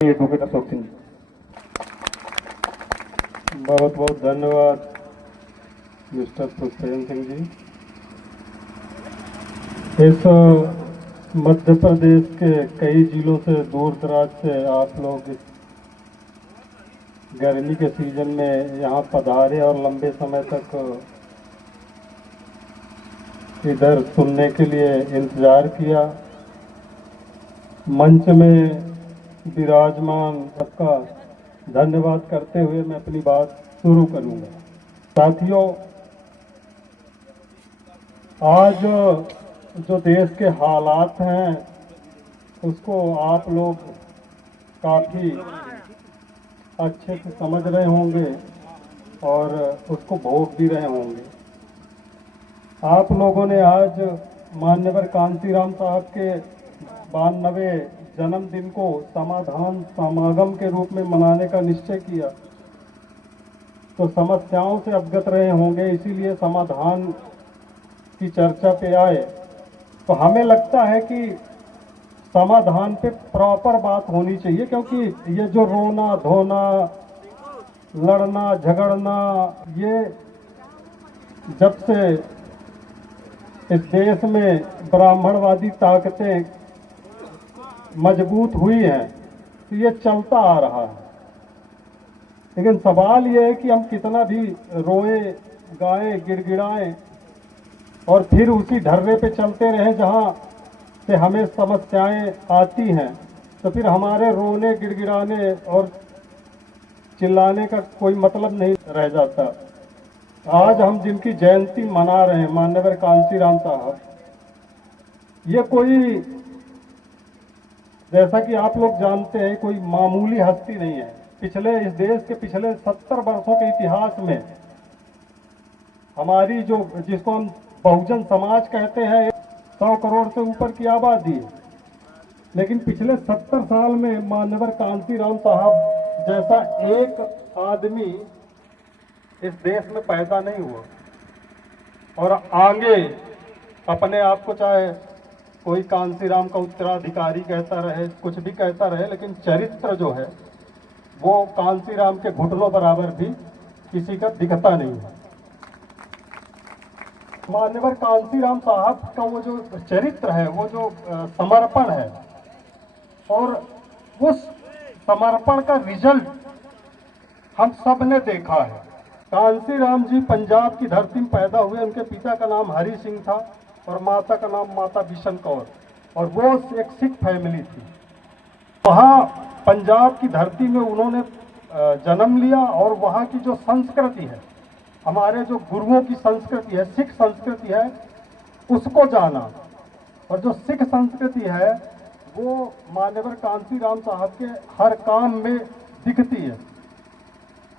Advocate Ashok Singh, बहुत बहुत धन्यवाद मिस्टर पुष्पेंद्र सिंह जी। इस मध्य प्रदेश के कई जिलों से दूर दराज से आप लोग इस गर्मी के सीजन में यहाँ पधारे और लंबे समय तक इधर सुनने के लिए इंतजार किया। मंच में विराजमान सबका धन्यवाद करते हुए मैं अपनी बात शुरू करूंगा। साथियों, आज जो देश के हालात हैं उसको आप लोग काफ़ी अच्छे से समझ रहे होंगे और उसको भोग भी रहे होंगे। आप लोगों ने आज मान्यवर कांशीराम साहब के 92वें जन्मदिन को समाधान समागम के रूप में मनाने का निश्चय किया, तो समस्याओं से अवगत रहे होंगे, इसीलिए समाधान की चर्चा पे आए। तो हमें लगता है कि समाधान पे प्रॉपर बात होनी चाहिए, क्योंकि ये जो रोना धोना, लड़ना झगड़ना, ये जब से इस देश में ब्राह्मणवादी ताकतें मजबूत हुई है तो ये चलता आ रहा है। लेकिन सवाल ये है कि हम कितना भी रोए गाएं गिड़गिड़ाएं और फिर उसी ढर्रे पे चलते रहें जहां से हमें समस्याएं आती हैं, तो फिर हमारे रोने गिड़गिड़ाने और चिल्लाने का कोई मतलब नहीं रह जाता। आज हम जिनकी जयंती मना रहे हैं, मान्यवर कांशीराम साहब, ये कोई, जैसा कि आप लोग जानते हैं, कोई मामूली हस्ती नहीं है। इस देश के पिछले 70 वर्षों के इतिहास में हमारी जिसको हम बहुजन समाज कहते हैं, 100 करोड़ से ऊपर की आबादी है, लेकिन पिछले 70 साल में मान्यवर कांशीराम साहब जैसा एक आदमी इस देश में पैदा नहीं हुआ। और आगे अपने आप को चाहे कोई कांशीराम का उत्तराधिकारी कहता रहे, कुछ भी कहता रहे, लेकिन चरित्र जो है वो कांशीराम के घुटनों बराबर भी किसी का दिखता नहीं है। मान्यवर कांशीराम साहब का वो जो चरित्र है, वो जो समर्पण है, और उस समर्पण का रिजल्ट हम सब ने देखा है। कांशीराम जी पंजाब की धरती में पैदा हुए। उनके पिता का नाम हरि सिंह था और माता का नाम माता बिशन कौर, और वो एक सिख फैमिली थी। वहाँ पंजाब की धरती में उन्होंने जन्म लिया और वहाँ की जो संस्कृति है, हमारे जो गुरुओं की संस्कृति है, सिख संस्कृति है, उसको जाना। और जो सिख संस्कृति है वो मान्यवर कांशीराम साहब के हर काम में दिखती है।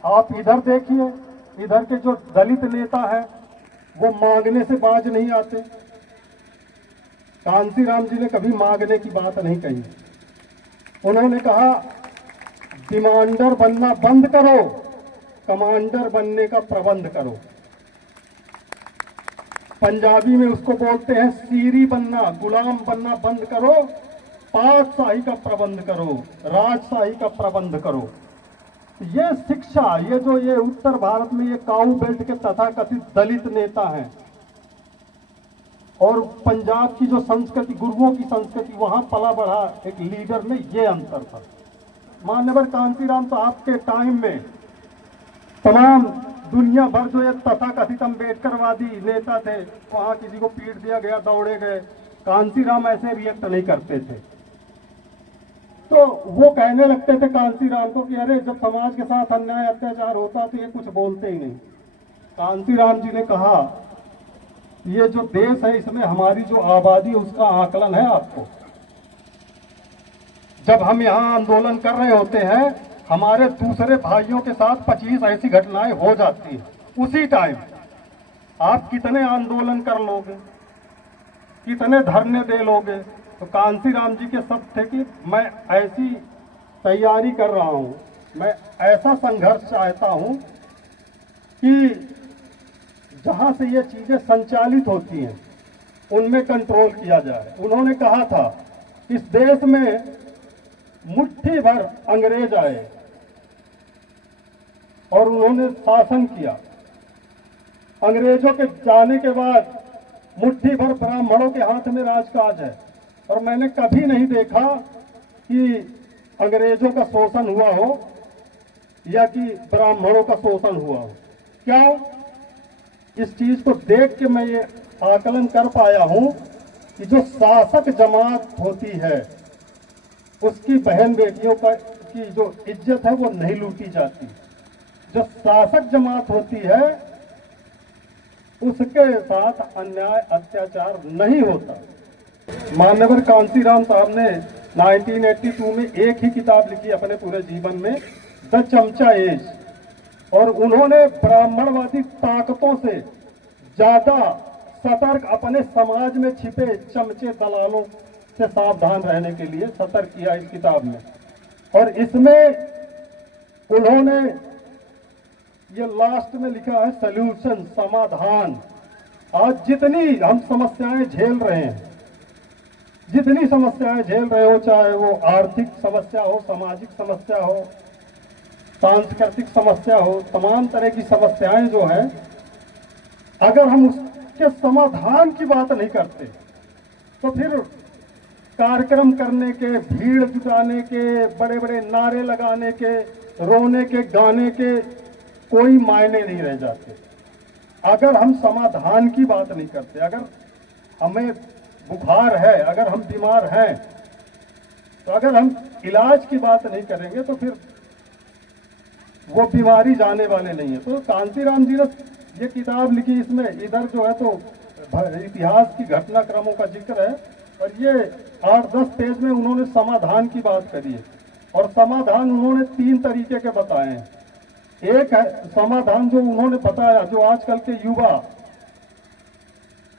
आप इधर देखिए, इधर के जो दलित नेता है वो मांगने से बाज नहीं आते। कांशीराम जी ने कभी मांगने की बात नहीं कही। उन्होंने कहा, डिमांडर बनना बंद करो, कमांडर बनने का प्रबंध करो। पंजाबी में उसको बोलते हैं सीरी बनना, गुलाम बनना बंद करो, पातशाही का प्रबंध करो, राजशाही का प्रबंध करो। ये शिक्षा, ये उत्तर भारत में ये काऊ बेल्ट के तथाकथित दलित नेता हैं, और पंजाब की जो संस्कृति, गुरुओं की संस्कृति, वहां पला बढ़ा एक लीडर में ये अंतर था। मान्यवर कांशीराम साहब के टाइम में तमाम दुनिया भर जो ये तथाकथित अम्बेडकरवादी नेता थे, वहां किसी को पीट दिया गया, दौड़े गए, कांशीराम ऐसे रिएक्ट नहीं करते थे। तो वो कहने लगते थे कांशीराम को कि अरे जब समाज के साथ अन्याय अत्याचार होता तो ये कुछ बोलते ही नहीं। कांशीराम जी ने कहा, ये जो देश है इसमें हमारी जो आबादी है उसका आकलन है आपको। जब हम यहाँ आंदोलन कर रहे होते हैं, हमारे दूसरे भाइयों के साथ 25 ऐसी घटनाएं हो जाती हैं। उसी टाइम आप कितने आंदोलन कर लोगे, कितने धरने दे लोगे? तो कांशीराम जी के शब्द थे कि मैं ऐसी तैयारी कर रहा हूं, मैं ऐसा संघर्ष चाहता हूं कि जहां से ये चीजें संचालित होती हैं उनमें कंट्रोल किया जाए। उन्होंने कहा था, इस देश में मुट्ठी भर अंग्रेज आए और उन्होंने शासन किया। अंग्रेजों के जाने के बाद मुट्ठी भर ब्राह्मणों के हाथ में राजकाज है, और मैंने कभी नहीं देखा कि अंग्रेजों का शोषण हुआ हो या कि ब्राह्मणों का शोषण हुआ हो। क्यों? इस चीज को देख के मैं ये आकलन कर पाया हूं कि जो शासक जमात होती है उसकी बहन बेटियों की जो इज्जत है वो नहीं लूटी जाती। जो शासक जमात होती है उसके साथ अन्याय अत्याचार नहीं होता। मान्यवर कांसीराम साहब ने 1982 में एक ही किताब लिखी अपने पूरे जीवन में, द चमचा एज, और उन्होंने ब्राह्मणवादी ताकतों से ज्यादा सतर्क अपने समाज में छिपे चमचे दलालों से सावधान रहने के लिए सतर्क किया इस किताब में। और इसमें उन्होंने ये लास्ट में लिखा है सॉल्यूशन, समाधान। आज जितनी हम समस्याएं झेल रहे हैं, जितनी समस्याएं झेल रहे हो, चाहे वो आर्थिक समस्या हो, सामाजिक समस्या हो, सांस्कृतिक समस्या हो, तमाम तरह की समस्याएं जो है, अगर हम उसके समाधान की बात नहीं करते तो फिर कार्यक्रम करने के, भीड़ जुटाने के, बड़े बड़े नारे लगाने के, रोने के, गाने के कोई मायने नहीं रह जाते। अगर हम समाधान की बात नहीं करते, अगर हमें बुखार है, अगर हम बीमार हैं, तो अगर हम इलाज की बात नहीं करेंगे तो फिर वो बीमारी जाने वाले नहीं है। तो कांसीराम जी ने ये किताब लिखी, इसमें इधर जो है तो इतिहास की घटनाक्रमों का जिक्र है, और ये 8-10 पेज में उन्होंने समाधान की बात करी है। और समाधान उन्होंने 3 तरीके के बताए हैं। एक है समाधान जो उन्होंने बताया, जो आजकल के युवा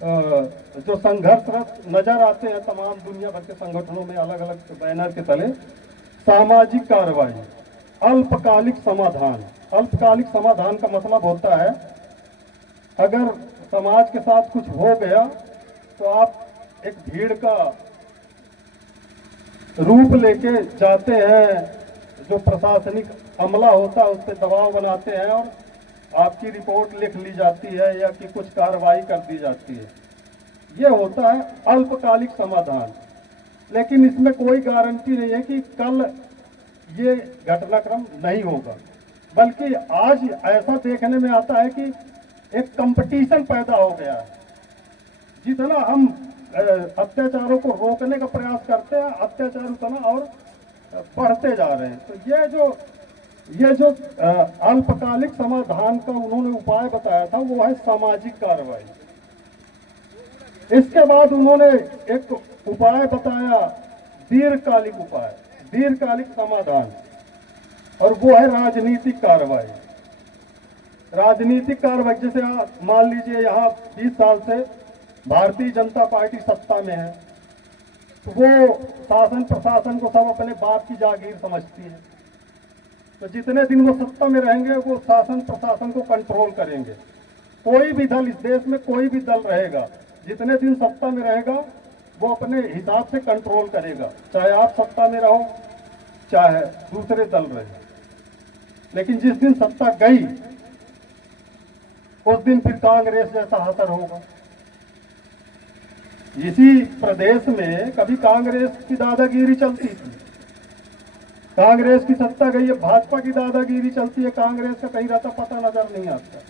जो संघर्षरत नजर आते हैं तमाम दुनिया भर के संगठनों में अलग अलग बैनर के तले, सामाजिक कार्रवाई, अल्पकालिक समाधान। अल्पकालिक समाधान का मतलब होता है अगर समाज के साथ कुछ हो गया तो आप एक भीड़ का रूप लेके जाते हैं, जो प्रशासनिक अमला होता है उस पर दबाव बनाते हैं और आपकी रिपोर्ट लिख ली जाती है या कि कुछ कार्रवाई कर दी जाती है। ये होता है अल्पकालिक समाधान। लेकिन इसमें कोई गारंटी नहीं है कि कल ये घटनाक्रम नहीं होगा, बल्कि आज ऐसा देखने में आता है कि एक कंपटीशन पैदा हो गया है। जितना हम अत्याचारों को रोकने का प्रयास करते हैं, अत्याचार उतना और बढ़ते जा रहे हैं। तो ये जो अल्पकालिक समाधान का उन्होंने उपाय बताया था वो है सामाजिक कार्रवाई। इसके बाद उन्होंने एक उपाय बताया दीर्घकालिक उपाय, दीर्घकालिक समाधान, और वो है राजनीतिक कार्रवाई। राजनीतिक कार्रवाई जैसे मान लीजिए यहाँ 20 साल से भारतीय जनता पार्टी सत्ता में है, तो वो शासन प्रशासन को सब अपने बाप की जागीर समझती है। तो जितने दिन वो सत्ता में रहेंगे वो शासन प्रशासन को कंट्रोल करेंगे। कोई भी दल, इस देश में कोई भी दल रहेगा, जितने दिन सत्ता में रहेगा वो अपने हिसाब से कंट्रोल करेगा, चाहे आप सत्ता में रहो चाहे दूसरे दल रहे। लेकिन जिस दिन सत्ता गई उस दिन फिर कांग्रेस जैसा असर होगा। इसी प्रदेश में कभी कांग्रेस की दादागिरी चलती थी, कांग्रेस की सत्ता गई है, भाजपा की दादागिरी चलती है, कांग्रेस का कहीं रहता पता नजर नहीं आता।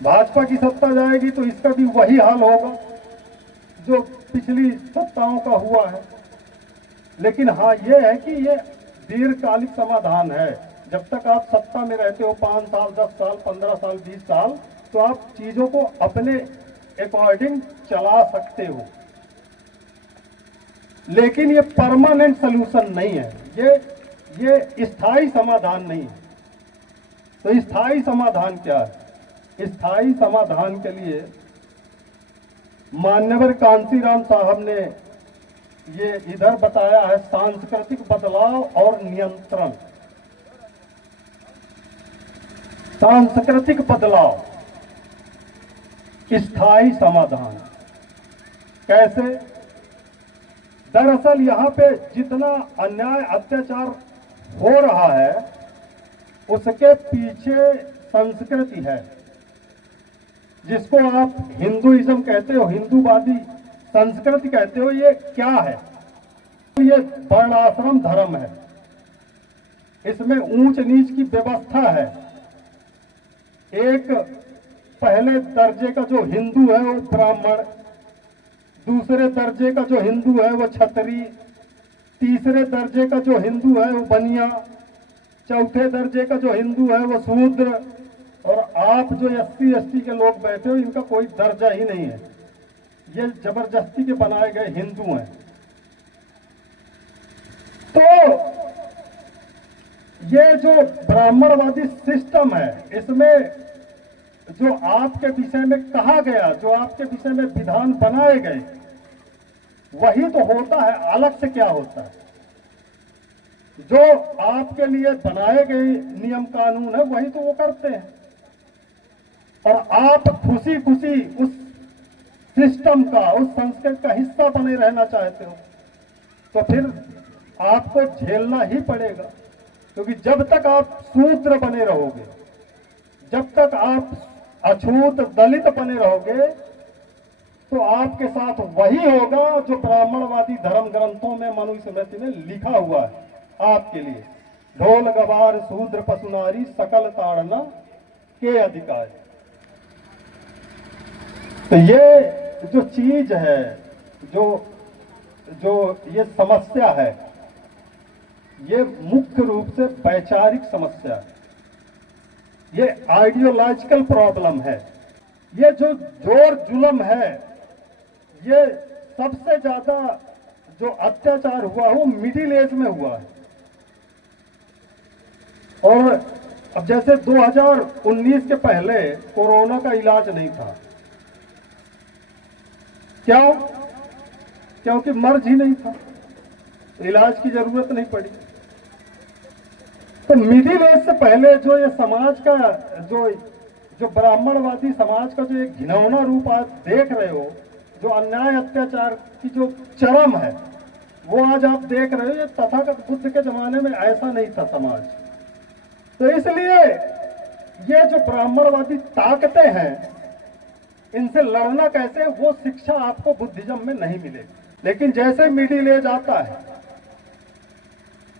भाजपा की सत्ता जाएगी तो इसका भी वही हाल होगा जो पिछली सत्ताओं का हुआ है। लेकिन हाँ ये है कि ये दीर्घकालिक समाधान है। जब तक आप सत्ता में रहते हो 5 साल, 10 साल, 15 साल, 20 साल, तो आप चीजों को अपने अकॉर्डिंग चला सकते हो। लेकिन ये परमानेंट सलूशन नहीं है, ये स्थायी समाधान नहीं है। तो स्थायी समाधान क्या है? स्थायी समाधान के लिए मान्यवर कांसीराम साहब ने ये इधर बताया है सांस्कृतिक बदलाव और नियंत्रण। सांस्कृतिक बदलाव, स्थायी समाधान कैसे? दरअसल यहाँ पे जितना अन्याय अत्याचार हो रहा है उसके पीछे संस्कृति है, जिसको आप हिंदुइज्म कहते हो, हिंदूवादी संस्कृति कहते हो। ये क्या है? ये वर्णाश्रम धर्म है, इसमें ऊंच नीच की व्यवस्था है। एक पहले दर्जे का जो हिंदू है वो ब्राह्मण, दूसरे दर्जे का जो हिंदू है वो क्षत्रिय, तीसरे दर्जे का जो हिंदू है वो बनिया, चौथे दर्जे का जो हिंदू है वो शूद्र, और आप जो SC ST के लोग बैठे हो इनका कोई दर्जा ही नहीं है। ये जबरदस्ती के बनाए गए हिंदू हैं। तो ये जो ब्राह्मणवादी सिस्टम है, इसमें जो आपके विषय में कहा गया, जो आपके विषय में विधान बनाए गए, वही तो होता है। अलग से क्या होता है? जो आपके लिए बनाए गए नियम कानून है वही तो वो करते हैं, और आप खुशी खुशी उस सिस्टम का, उस संस्कृति का हिस्सा बने रहना चाहते हो, तो फिर आपको झेलना ही पड़ेगा। क्योंकि जब तक आप शूद्र बने रहोगे, जब तक आप अछूत दलित बने रहोगे, तो आपके साथ वही होगा जो ब्राह्मणवादी धर्म ग्रंथों में मनुस्मृति में लिखा हुआ है आपके लिए। ढोल गवार शूद्र पशु नारी सकल ताड़ना के अधिकार। तो ये जो चीज है, जो ये समस्या है, ये मुख्य रूप से वैचारिक समस्या है। ये आइडियोलॉजिकल प्रॉब्लम है। ये जो जोर जुल्म है, ये सबसे ज्यादा जो अत्याचार हुआ वो मिडिल एज में हुआ है। और अब जैसे 2019 के पहले कोरोना का इलाज नहीं था। क्यों? क्योंकि मर्ज ही नहीं था, इलाज की जरूरत नहीं पड़ी। तो मिडिल एज से पहले जो ये समाज का जो ब्राह्मणवादी समाज का जो एक घिनौना रूप आज देख रहे हो, जो अन्याय अत्याचार की जो चरम है, वो आज आप देख रहे हो। ये तथागत बुद्ध के जमाने में ऐसा नहीं था समाज। तो इसलिए ये जो ब्राह्मणवादी ताकतें हैं, इनसे लड़ना कैसे, वो शिक्षा आपको बुद्धिज्म में नहीं मिलेगी। लेकिन जैसे मिडिल एज आता है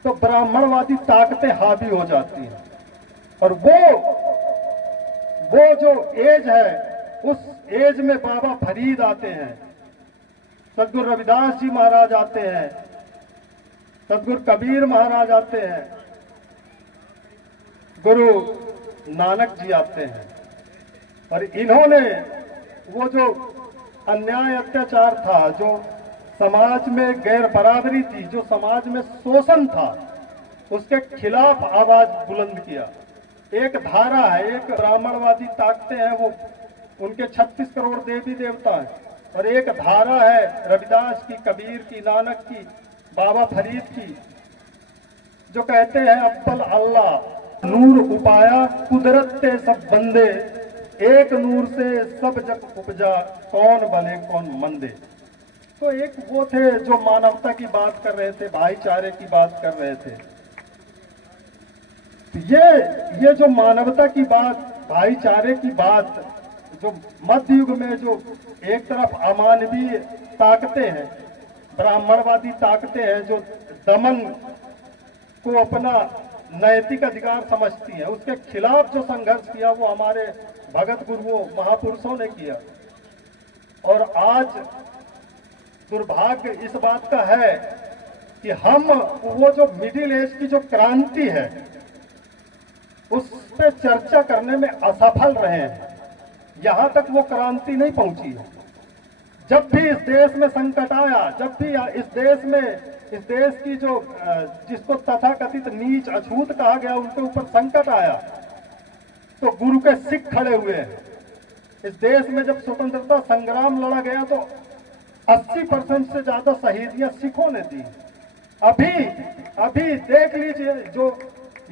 तो ब्राह्मणवादी ताकतें हावी हो जाती हैं, और वो जो एज है, उस एज में बाबा फरीद आते हैं, सदगुरु रविदास जी महाराज आते हैं, सदगुरु कबीर महाराज आते हैं, गुरु नानक जी आते हैं। और इन्होंने वो जो अन्याय अत्याचार था, जो समाज में गैर बराबरी थी, जो समाज में शोषण था, उसके खिलाफ आवाज बुलंद किया। एक धारा है, एक ब्राह्मणवादी ताकतें हैं, वो उनके 36 करोड़ देवी देवता हैं, और एक धारा है रविदास की, कबीर की, नानक की, बाबा फरीद की, जो कहते हैं अव्वल अल्लाह नूर उपाया कुदरत ते सब बंदे, एक नूर से सब जग उपजा, कौन भले कौन मंदे। तो एक वो थे जो मानवता की बात कर रहे थे, भाईचारे की बात कर रहे थे। ये जो मानवता की बात, भाईचारे की बात, जो मध्य युग में जो एक तरफ अमानवीय ताकतें हैं, ब्राह्मणवादी ताकतें हैं, जो दमन को अपना नैतिक अधिकार समझती है, उसके खिलाफ जो संघर्ष किया वो हमारे भगत गुरुओं महापुरुषों ने किया। और आज दुर्भाग्य इस बात का है कि हम वो जो मिडिल एज की जो क्रांति है उस पे चर्चा करने में असफल रहे हैं। यहां तक वो क्रांति नहीं पहुंची है। जब भी इस देश में संकट आया, जब भी इस देश की जो जिसको तथाकथित नीच अछूत कहा गया, उनके ऊपर संकट आया, तो गुरु के सिख खड़े हुए हैं। इस देश में जब स्वतंत्रता संग्राम लड़ा गया तो 80% से ज्यादा शहीदियां सिखों ने दी। अभी देख लीजिए, जो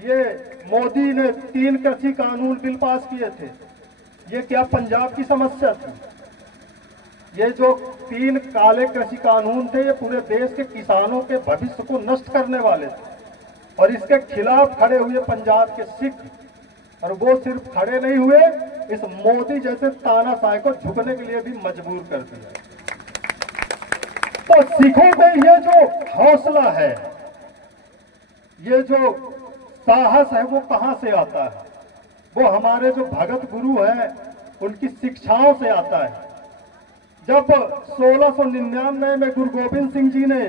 ये मोदी ने 3 कृषि कानून बिल पास किए थे, ये क्या पंजाब की समस्या थी? ये जो 3 काले कृषि कानून थे, ये पूरे देश के किसानों के भविष्य को नष्ट करने वाले थे। और इसके खिलाफ खड़े हुए पंजाब के सिख, और वो सिर्फ खड़े नहीं हुए, इस मोदी जैसे तानाशाह को झुकने के लिए भी मजबूर कर दिया। तो सिखों में ये जो हौसला है, ये जो साहस है, वो कहां से आता है? वो हमारे जो भगत गुरु हैं उनकी शिक्षाओं से आता है। जब 1699 में गुरु गोविंद सिंह जी ने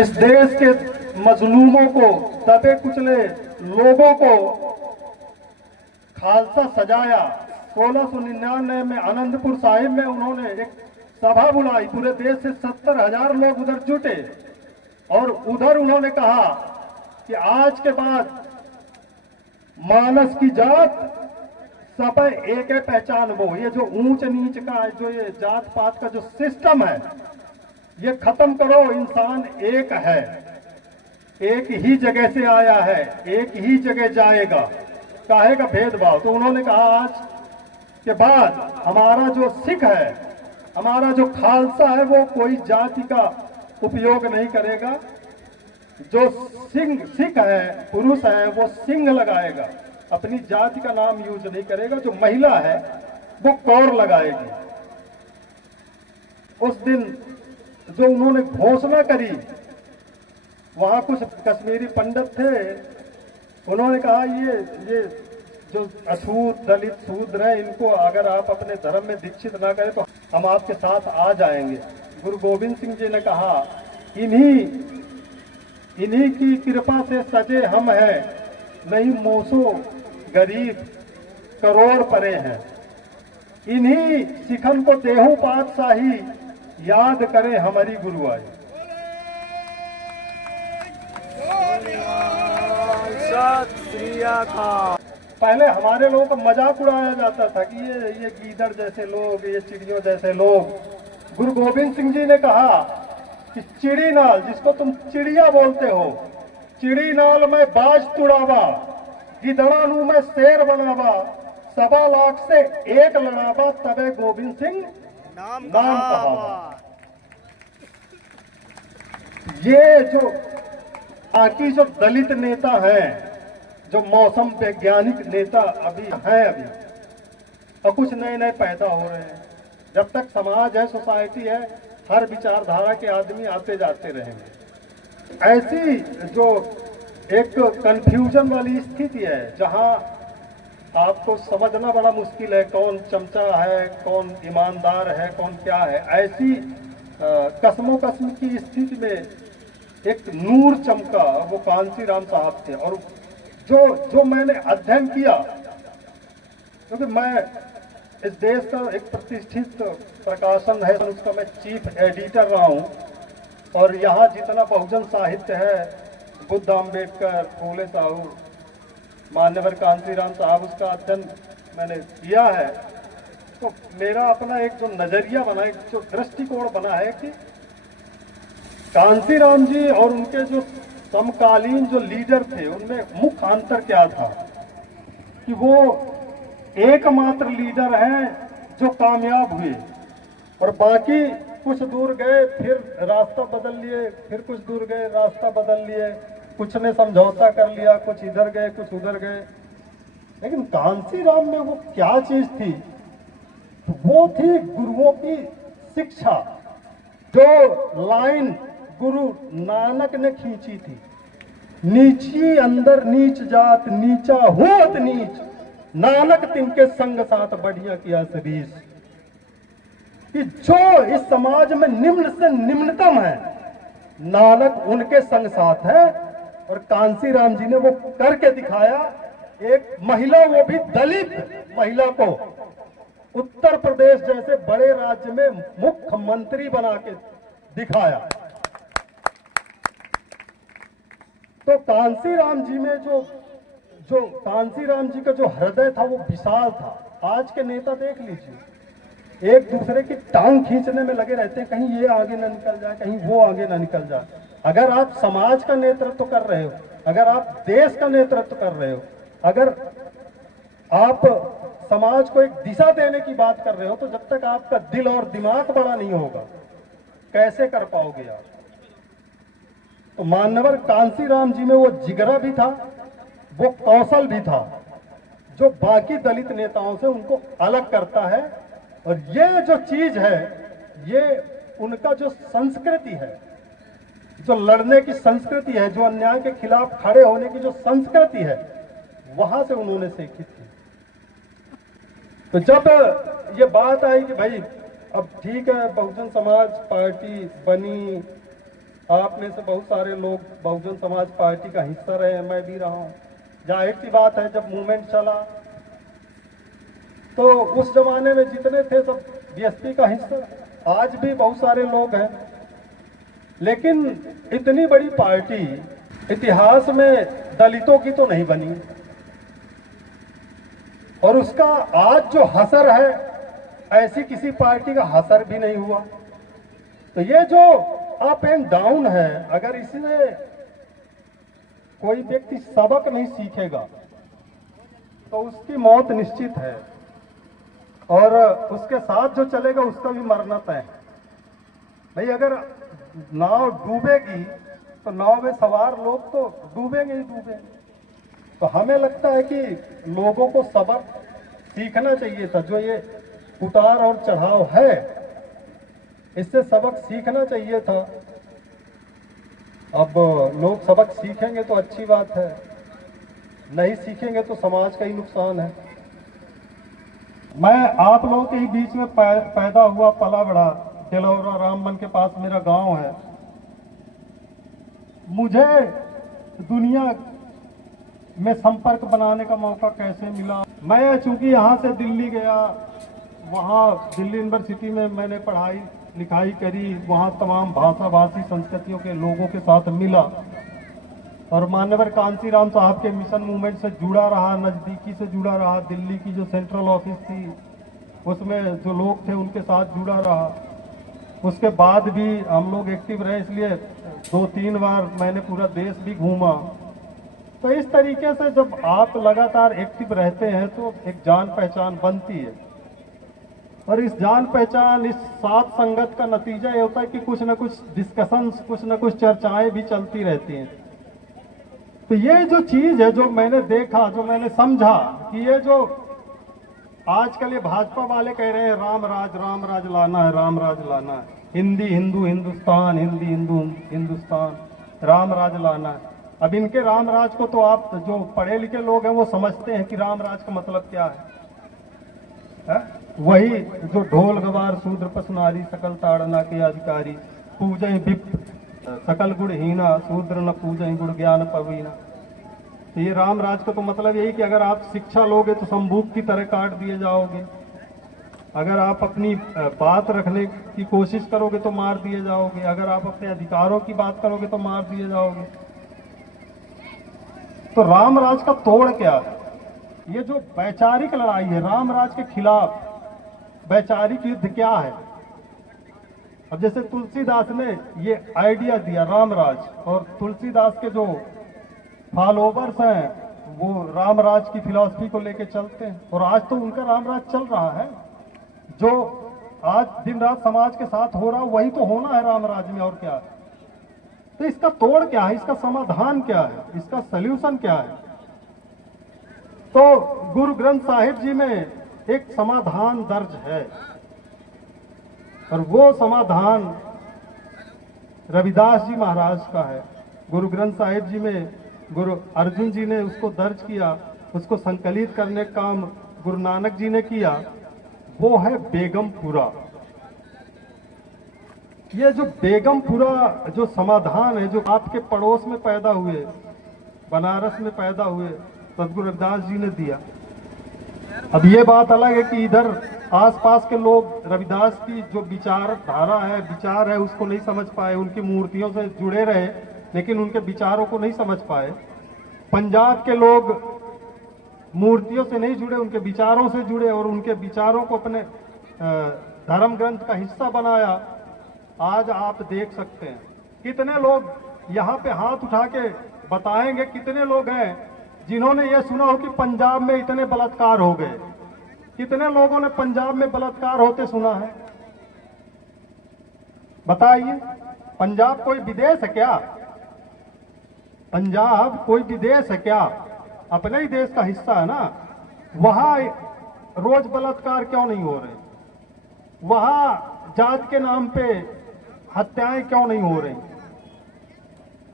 इस देश के मजलूमों को, दबे कुचले लोगों को खालसा सजाया, 1699 में आनंदपुर साहिब में उन्होंने एक सभा बुलाई, पूरे देश से 70,000 लोग उधर जुटे और उधर उन्होंने कहा कि आज के बाद मानस की जात सब एक है पहचान वो। ये जो ऊंच नीच का, जो ये जात पात का जो सिस्टम है, ये खत्म करो। इंसान एक है, एक ही जगह से आया है, एक ही जगह जाएगा, काहे का भेदभाव। तो उन्होंने कहा आज के बाद हमारा जो सिख है, हमारा जो खालसा है, वो कोई जाति का उपयोग नहीं करेगा। जो सिख है, पुरुष है, वो सिंह लगाएगा, अपनी जाति का नाम यूज नहीं करेगा। जो महिला है वो कौर लगाएगी। उस दिन जो उन्होंने घोषणा करी, वहां कुछ कश्मीरी पंडित थे, उन्होंने कहा ये जो अछूत दलित शूद्र है, इनको अगर आप अपने धर्म में दीक्षित ना करें तो हम आपके साथ आ जाएंगे। गुरु गोविंद सिंह जी ने कहा इन्हीं की कृपा से सजे हम हैं, नहीं मोसो गरीब करोड़ परे हैं। इन्हीं सिखन को देहू पातशाही, याद करें हमारी गुरु आई। पहले हमारे लोगों का मजाक उड़ाया जाता था कि ये गीदड़ जैसे लोग, ये चिड़ियों जैसे लोग। गुरु गोविंद सिंह जी ने कहा कि चिड़ी नाल, जिसको तुम चिड़िया बोलते हो, चिड़ी नाल मैं बाज तुड़ावा, गिदड़ा नू मैं शेर बनावा, 1.25 लाख से एक लड़ावा, तबे गोविंद सिंह नाम कहावा। ये जो बाकी जो दलित नेता हैं, जो मौसम वैज्ञानिक नेता अभी और कुछ नए नए पैदा हो रहे हैं। जब तक समाज है, सोसाइटी है, हर विचारधारा के आदमी आते जाते रहेंगे। ऐसी जो एक कंफ्यूजन वाली स्थिति है, जहां आपको समझना बड़ा मुश्किल है कौन चमचा है, कौन ईमानदार है, कौन क्या है। ऐसी कसमों कसम की स्थिति में एक नूर चमका, वो कांसीराम साहब थे। और जो मैंने अध्ययन किया, क्योंकि मैं इस देश का एक प्रतिष्ठित प्रकाशन है, उसका मैं चीफ एडिटर रहा हूं, और यहाँ जितना बहुजन साहित्य है, बुद्ध अम्बेडकर, फूले साहू, मान्यवर कांसीराम साहब, उसका अध्ययन मैंने किया है। तो मेरा अपना एक जो नजरिया बना, एक जो दृष्टिकोण बना है कि कांसीराम जी और उनके जो समकालीन जो लीडर थे, उनमें मुख्य अंतर क्या था कि वो एकमात्र लीडर हैं जो कामयाब हुए, और बाकी कुछ दूर गए फिर रास्ता बदल लिए, फिर कुछ दूर गए रास्ता बदल लिए, कुछ ने समझौता कर लिया, कुछ इधर गए कुछ उधर गए। लेकिन कांसीराम में वो क्या चीज थी? वो थी गुरुओं की शिक्षा। जो लाइन गुरु नानक ने खींची थी, नीची अंदर नीच जात, नीचा होत नीच, नानक तिनके संग साथ बढ़िया किया सरीस। कि जो इस समाज में निम्न से निम्नतम है, नानक उनके संग साथ है। और कांसीराम जी ने वो करके दिखाया। एक महिला, वो भी दलित महिला को उत्तर प्रदेश जैसे बड़े राज्य में मुख्यमंत्री बना के दिखाया। तो कांसीराम जी में जो कांसीराम जी का जो हृदय था वो विशाल था। आज के नेता देख लीजिए, एक दूसरे की टांग खींचने में लगे रहते हैं, कहीं ये आगे ना निकल जाए, कहीं वो आगे ना निकल जाए। अगर आप समाज का नेतृत्व कर रहे हो, अगर आप देश का नेतृत्व कर रहे हो, अगर आप समाज को एक दिशा देने की बात कर रहे हो, तो जब तक आपका दिल और दिमाग बड़ा नहीं होगा कैसे कर पाओगे आप। तो मान्यवर कांसीराम जी में वो जिगरा भी था, वो कौशल भी था, जो बाकी दलित नेताओं से उनको अलग करता है। और ये जो चीज है, ये उनका जो संस्कृति है, जो लड़ने की संस्कृति है, जो अन्याय के खिलाफ खड़े होने की जो संस्कृति है, वहां से उन्होंने सीखी थी। तो जब ये बात आई कि भाई अब ठीक है बहुजन समाज पार्टी बनी, आप में से बहुत सारे लोग बहुजन समाज पार्टी का हिस्सा रहे, मैं भी रहा हूं, जाहिर सी बात है जब मूवमेंट चला तो उस जमाने में जितने थे सब बीएसपी का हिस्सा, आज भी बहुत सारे लोग हैं। लेकिन इतनी बड़ी पार्टी इतिहास में दलितों की तो नहीं बनी, और उसका आज जो हसर है ऐसी किसी पार्टी का हसर भी नहीं हुआ। तो ये जो अप एंड डाउन है, अगर इसमें कोई व्यक्ति सबक नहीं सीखेगा तो उसकी मौत निश्चित है, और उसके साथ जो चलेगा उसका भी मरना तय है। भाई अगर नाव डूबेगी तो नाव में सवार लोग तो डूबेंगे ही डूबेंगे। तो हमें लगता है कि लोगों को सबक सीखना चाहिए था, जो ये उतार और चढ़ाव है इससे सबक सीखना चाहिए था। अब लोग सबक सीखेंगे तो अच्छी बात है, नहीं सीखेंगे तो समाज का ही नुकसान है। मैं आप लोगों के ही बीच में पैदा हुआ पला बड़ा, दिलौरा रामबन के पास मेरा गांव है। मुझे दुनिया में संपर्क बनाने का मौका कैसे मिला? मैं चूंकि यहाँ से दिल्ली गया, वहाँ दिल्ली यूनिवर्सिटी में मैंने पढ़ाई लिखाई करी, वहाँ तमाम भाषा भाषी संस्कृतियों के लोगों के साथ मिला, और मान्यवर कांसीराम साहब के मिशन मूवमेंट से जुड़ा रहा, नज़दीकी से जुड़ा रहा। दिल्ली की जो सेंट्रल ऑफिस थी उसमें जो लोग थे उनके साथ जुड़ा रहा। उसके बाद भी हम लोग एक्टिव रहे, इसलिए 2-3 बार मैंने पूरा देश भी घूमा। तो इस तरीके से जब आप लगातार एक्टिव रहते हैं तो एक जान पहचान बनती है, और इस जान पहचान, इस साथ संगत का नतीजा ये होता है कि कुछ न कुछ डिस्कशंस, कुछ न कुछ चर्चाएं भी चलती रहती हैं। तो ये जो चीज है, जो मैंने देखा, जो मैंने समझा कि ये जो आजकल ये भाजपा वाले कह रहे हैं राम राज लाना है, राम राज लाना है, हिंदी हिंदू हिंदुस्तान, हिंदी हिंदू हिंदुस्तान, राम राज लाना है। अब इनके राम राज को तो आप जो पढ़े लिखे लोग हैं वो समझते हैं कि राम राज का मतलब क्या है? वही जो ढोल गवार शूद्र पसनारी सकल ताड़ना के अधिकारी, पूजय विप सकल गुण हीना, शूद्र न पूजय गुण ज्ञान पवीना। तो ये राम राज का तो मतलब यही कि अगर आप शिक्षा लोगे तो संबूक की तरह काट दिए जाओगे, अगर आप अपनी बात रखने की कोशिश करोगे तो मार दिए जाओगे, अगर आप अपने अधिकारों की बात करोगे तो मार दिए जाओगे। तो राम राज का तोड़ क्या है? ये जो वैचारिक लड़ाई है राम राज के खिलाफ, वैचारिक युद्ध क्या है? अब जैसे तुलसीदास ने ये आइडिया दिया राम राज, और तुलसीदास के जो फॉलोवर्स हैं वो राम राज की फिलॉसफी को लेके चलते हैं, और आज तो उनका राम राज चल रहा है। जो आज दिन रात समाज के साथ हो रहा है वही तो होना है राम राज में, और क्या है? तो इसका तोड़ क्या है? इसका समाधान क्या है? इसका सल्यूशन क्या है? तो गुरु ग्रंथ साहिब जी में एक समाधान दर्ज है, और वो समाधान रविदास जी महाराज का है। गुरु ग्रंथ साहिब जी में गुरु अर्जुन जी ने उसको दर्ज किया, उसको संकलित करने का काम गुरु नानक जी ने किया। वो है बेगमपुरा। ये जो बेगमपुरा जो समाधान है, जो आपके पड़ोस में पैदा हुए, बनारस में पैदा हुए, सदगुरु रविदास जी ने दिया। अब ये बात अलग है कि इधर आसपास के लोग रविदास की जो विचारधारा है, विचार है, उसको नहीं समझ पाए, उनकी मूर्तियों से जुड़े रहे लेकिन उनके विचारों को नहीं समझ पाए। पंजाब के लोग मूर्तियों से नहीं जुड़े, उनके विचारों से जुड़े, और उनके विचारों को अपने धर्म ग्रंथ का हिस्सा बनाया। आज आप देख सकते हैं कितने लोग यहाँ पे हाथ उठा के बताएंगे, कितने लोग हैं जिन्होंने ये सुना हो कि पंजाब में इतने बलात्कार हो गए, कितने लोगों ने पंजाब में बलात्कार होते सुना है? बताइए, पंजाब कोई विदेश है क्या? पंजाब कोई विदेश है क्या? अपने ही देश का हिस्सा है ना। वहां रोज बलात्कार क्यों नहीं हो रहे? वहां जात के नाम पे हत्याएं क्यों नहीं हो रही?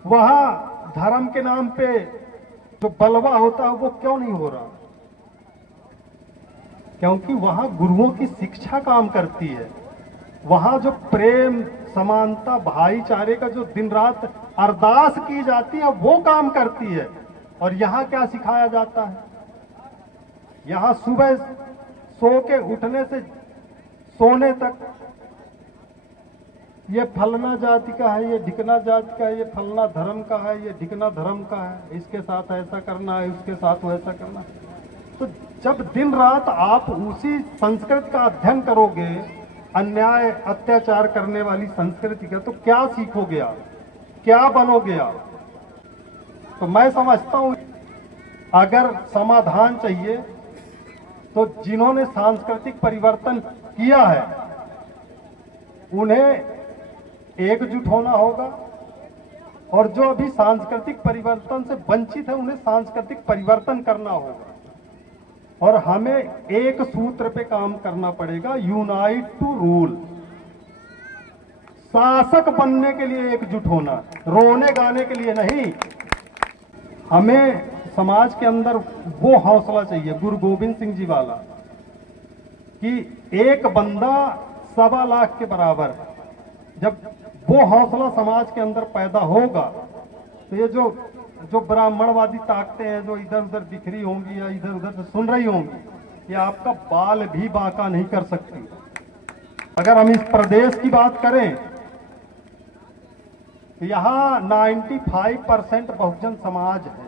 वहां धर्म के नाम पे जो बलवा होता है वो क्यों नहीं हो रहा? क्योंकि वहां गुरुओं की शिक्षा काम करती है। वहां जो प्रेम, समानता, भाईचारे का जो दिन रात अरदास की जाती है वो काम करती है। और यहां क्या सिखाया जाता है? यहां सुबह सो के उठने से सोने तक ये फलना जाति का है, ये ढिकना जाति का है, ये फलना धर्म का है, ये ढिकना धर्म का है, इसके साथ ऐसा करना है, उसके साथ वैसा करना है। तो जब दिन रात आप उसी संस्कृति का अध्ययन करोगे, अन्याय अत्याचार करने वाली संस्कृति का, तो क्या सीखोगे आप? क्या बनोगे आप? तो मैं समझता हूं अगर समाधान चाहिए तो जिन्होंने सांस्कृतिक परिवर्तन किया है उन्हें एकजुट होना होगा, और जो अभी सांस्कृतिक परिवर्तन से वंचित है उन्हें सांस्कृतिक परिवर्तन करना होगा। और हमें एक सूत्र पे काम करना पड़ेगा, यूनाइट टू रूल। शासक बनने के लिए एकजुट होना, रोने गाने के लिए नहीं। हमें समाज के अंदर वो हौसला चाहिए गुरु गोविंद सिंह जी वाला कि एक बंदा 1.25 लाख के बराबर। जब वो हौसला समाज के अंदर पैदा होगा तो ये जो ब्राह्मणवादी ताकतें हैं जो इधर उधर बिखरी होंगी या इधर उधर से सुन रही होंगी, ये आपका बाल भी बांका नहीं कर सकती। अगर हम इस प्रदेश की बात करें तो यहाँ 95% बहुजन समाज है,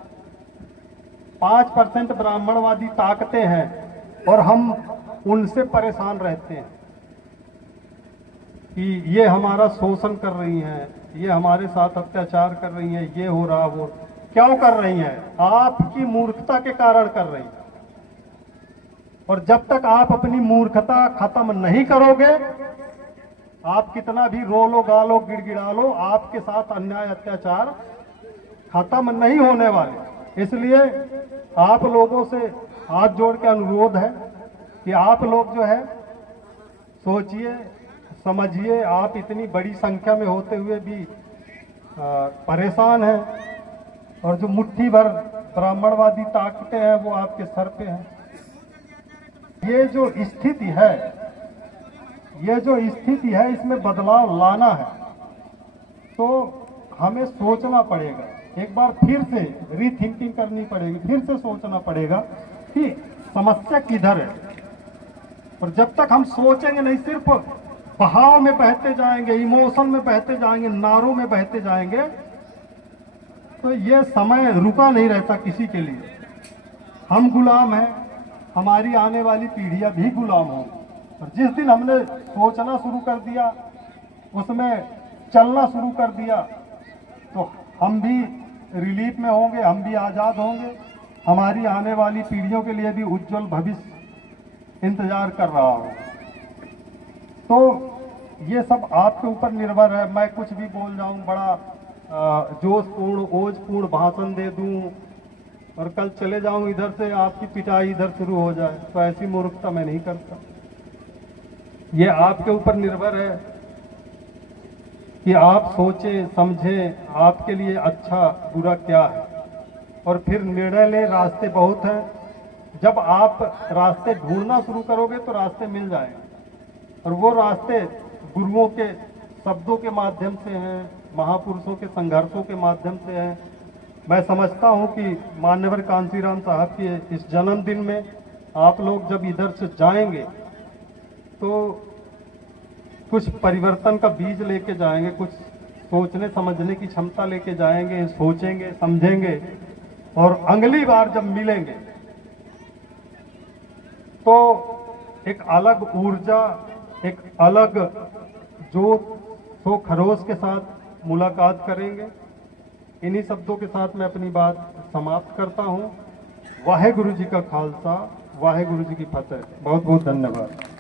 5% ब्राह्मणवादी ताकतें हैं, और हम उनसे परेशान रहते हैं कि ये हमारा शोषण कर रही हैं, ये हमारे साथ अत्याचार कर रही हैं, ये हो रहा वो। क्यों कर रही हैं? आपकी मूर्खता के कारण कर रही हैं। और जब तक आप अपनी मूर्खता खत्म नहीं करोगे, आप कितना भी रो लो, गा लो, गिड़गिड़ा लो, आपके साथ अन्याय अत्याचार खत्म नहीं होने वाले। इसलिए आप लोगों से हाथ जोड़ के अनुरोध है कि आप लोग जो है सोचिए, समझिए। आप इतनी बड़ी संख्या में होते हुए भी परेशान हैं, और जो मुट्ठी भर ब्राह्मणवादी ताकतें हैं वो आपके सर पे हैं। ये जो स्थिति है इसमें बदलाव लाना है, तो हमें सोचना पड़ेगा, एक बार फिर से रीथिंकिंग करनी पड़ेगी, फिर से सोचना पड़ेगा कि समस्या किधर है। और जब तक हम सोचेंगे नहीं, सिर्फ बहाव में बहते जाएंगे, इमोशन में बहते जाएंगे, नारों में बहते जाएंगे, तो ये समय रुका नहीं रहता किसी के लिए। हम गुलाम हैं, हमारी आने वाली पीढ़ियां भी गुलाम होंगी। और जिस दिन हमने सोचना शुरू कर दिया, उसमें चलना शुरू कर दिया, तो हम भी रिलीफ में होंगे, हम भी आज़ाद होंगे। हमारी आने वाली पीढ़ियों के लिए भी उज्जवल भविष्य इंतजार कर रहा होगा। तो ये सब आपके ऊपर निर्भर है। मैं कुछ भी बोल जाऊं, बड़ा जोशपूर्ण, ओजपूर्ण भाषण दे दूं और कल चले जाऊं इधर से, आपकी पिटाई इधर शुरू हो जाए, तो ऐसी मूर्खता मैं नहीं करता। ये आपके ऊपर निर्भर है कि आप सोचें, समझें आपके लिए अच्छा बुरा क्या है, और फिर निर्णय लें। रास्ते बहुत हैं, जब आप रास्ते ढूंढना शुरू करोगे तो रास्ते मिल जाएंगे, और वो रास्ते गुरुओं के शब्दों के माध्यम से हैं, महापुरुषों के संघर्षों के माध्यम से हैं। मैं समझता हूं कि मान्यवर कांशीराम साहब के इस जन्मदिन में आप लोग जब इधर से जाएंगे तो कुछ परिवर्तन का बीज लेके जाएंगे, कुछ सोचने समझने की क्षमता लेके जाएंगे, सोचेंगे, समझेंगे, और अगली बार जब मिलेंगे तो एक अलग ऊर्जा, एक अलग जोश खरोश के साथ मुलाकात करेंगे। इन्हीं शब्दों के साथ मैं अपनी बात समाप्त करता हूं। वाहेगुरु जी का खालसा, वाहेगुरु जी की फतेह। बहुत बहुत धन्यवाद।